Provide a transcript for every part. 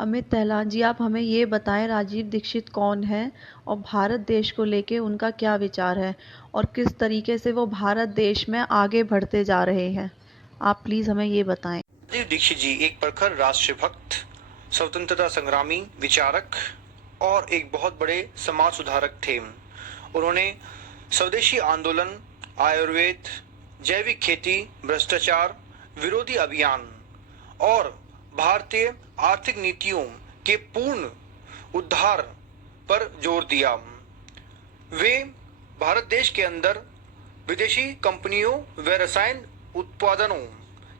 अमित तहलान जी, आप हमें ये बताएं राजीव दीक्षित कौन है और भारत देश को लेके उनका क्या विचार है और किस तरीके से वो भारत देश में आगे बढ़ते जा रहे हैं। आप प्लीज हमें ये बताएं। राजीव दीक्षित जी एक प्रखर राष्ट्रभक्त, स्वतंत्रता संग्रामी, विचारक और एक बहुत बड़े समाज सुधारक थे। उन्होंने स्वदेशी आंदोलन, आयुर्वेद, जैविक खेती, भ्रष्टाचार विरोधी अभियान और भारतीय आर्थिक नीतियों के पूर्ण उद्धार पर जोर दिया। वे भारत देश के अंदर विदेशी कंपनियों व रसायन उत्पादनों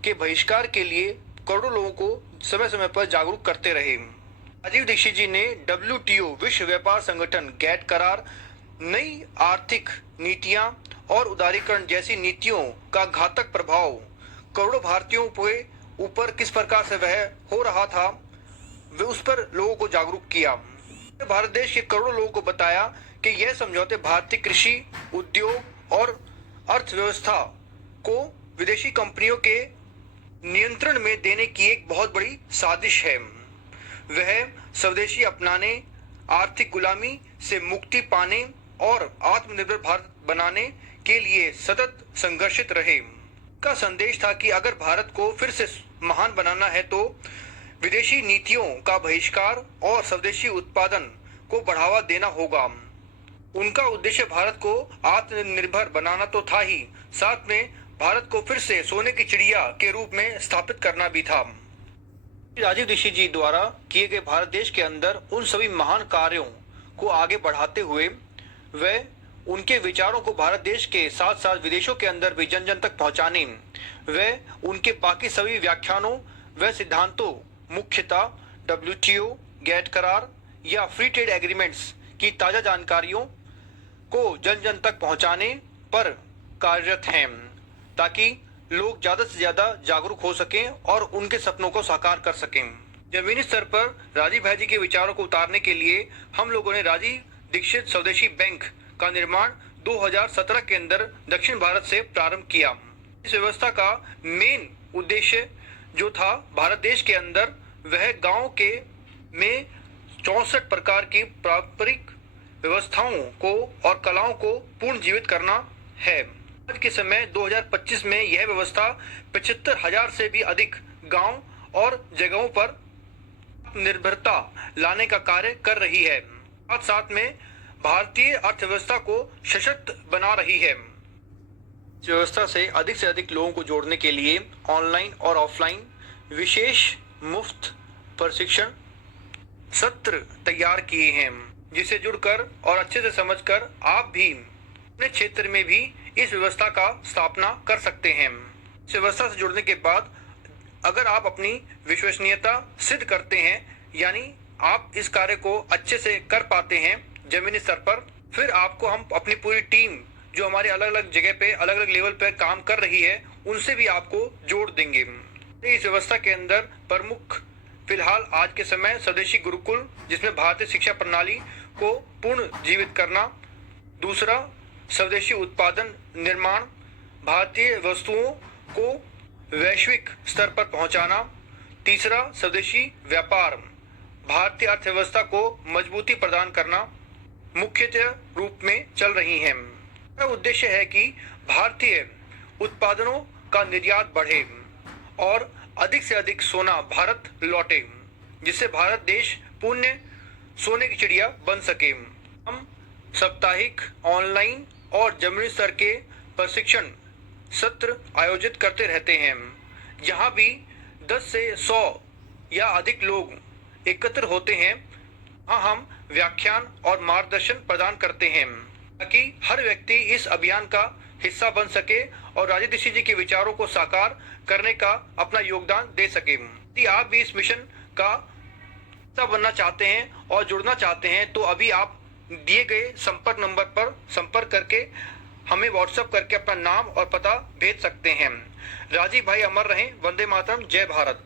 के बहिष्कार के लिए करोड़ों लोगों को समय समय पर जागरूक करते रहे। राजीव दीक्षित जी ने WTO विश्व व्यापार संगठन गैट करार, नई आर्थिक नीतियां और उदारीकरण जैसी नीतियों का घातक प्रभाव करोड़ों भारतीयों के ऊपर किस प्रकार से वह हो रहा था, वे उस पर लोगों को जागरूक किया। भारत देश के करोड़ों लोगों को बताया कि यह समझौते भारतीय कृषि, उद्योग और अर्थव्यवस्था को विदेशी कंपनियों के नियंत्रण में देने की एक बहुत बड़ी साजिश है। वह स्वदेशी अपनाने, आर्थिक गुलामी से मुक्ति पाने और आत्मनिर्भर भारत बनाने के लिए सतत संघर्षित रहे। का संदेश था कि अगर भारत को फिर से महान बनाना है तो विदेशी नीतियों का बहिष्कार और स्वदेशी उत्पादन को बढ़ावा देना होगा। उनका उद्देश्य भारत को आत्मनिर्भर बनाना तो था ही, साथ में भारत को फिर से सोने की चिड़िया के रूप में स्थापित करना भी था। राजीव दीक्षित जी द्वारा किए गए भारत देश के अंदर उन सभी महान कार्यों को आगे बढ़ाते हुए वे उनके विचारों को भारत देश के साथ साथ विदेशों के अंदर भी जन जन तक पहुंचाने, वे उनके बाकी सभी व्याख्यानों व सिद्धांतों, मुख्यतः WTO, गैट करार या फ्री ट्रेड एग्रीमेंट्स की ताजा जानकारियों को जन जन तक पहुंचाने पर कार्यरत हैं, ताकि लोग ज्यादा से ज्यादा जागरूक हो सकें और उनके सपनों को साकार कर सकें। जमीनी स्तर पर राजीव भाई जी के विचारों को उतारने के लिए हम लोगों ने राजीव दीक्षित स्वदेशी बैंक का निर्माण 2017 के अंदर दक्षिण भारत से प्रारंभ किया। इस व्यवस्था का मेन उद्देश्य जो था भारत देश के अंदर वह गांव के में 64 प्रकार की पारंपरिक व्यवस्थाओं को और कलाओं को पुनः जीवित करना है। आज के समय 2025 में यह व्यवस्था 75,000 से भी अधिक गांव और जगहों पर निर्भरता लाने का कार्य कर रही है, साथ साथ में भारतीय अर्थव्यवस्था को सशक्त बना रही है। इस व्यवस्था से अधिक लोगों को जोड़ने के लिए ऑनलाइन और ऑफलाइन विशेष मुफ्त प्रशिक्षण सत्र तैयार किए हैं, जिसे जुड़कर और अच्छे से समझकर आप भी अपने क्षेत्र में भी इस व्यवस्था का स्थापना कर सकते हैं। इस व्यवस्था से जुड़ने के बाद अगर आप अपनी विश्वसनीयता सिद्ध करते हैं, यानी आप इस कार्य को अच्छे से कर पाते हैं जमीनी स्तर पर, फिर आपको हम अपनी पूरी टीम जो हमारे अलग अलग जगह पे अलग अलग लेवल पे काम कर रही है उनसे भी आपको जोड़ देंगे। इस व्यवस्था के अंदर प्रमुख फिलहाल आज के समय स्वदेशी गुरुकुल, जिसमें भारतीय शिक्षा प्रणाली को पूर्ण जीवित करना, दूसरा स्वदेशी उत्पादन निर्माण, भारतीय वस्तुओं को वैश्विक स्तर पर पहुंचाना, तीसरा स्वदेशी व्यापार, भारतीय अर्थव्यवस्था को मजबूती प्रदान करना मुख्यतः रूप में चल रही हैं। उद्देश्य है कि भारतीय उत्पादनों का निर्यात बढ़े और अधिक से अधिक सोना भारत लौटे, जिससे भारत देश पुण्य सोने की चिड़िया बन सके। हम साप्ताहिक, ऑनलाइन और जमीनी स्तर के प्रशिक्षण सत्र आयोजित करते रहते हैं, जहां भी 10 से 100 या अधिक लोग एकत्र होते हैं। वहां हम व्याख्यान और मार्गदर्शन प्रदान करते हैं ताकि हर व्यक्ति इस अभियान का हिस्सा बन सके और राजीव दीक्षित जी के विचारों को साकार करने का अपना योगदान दे सके। यदि आप भी इस मिशन का हिस्सा बनना चाहते हैं और जुड़ना चाहते हैं तो अभी आप दिए गए संपर्क नंबर पर संपर्क करके हमें व्हाट्सएप करके अपना नाम और पता भेज सकते हैं। राजीव भाई अमर रहें। वंदे मातरम। जय भारत।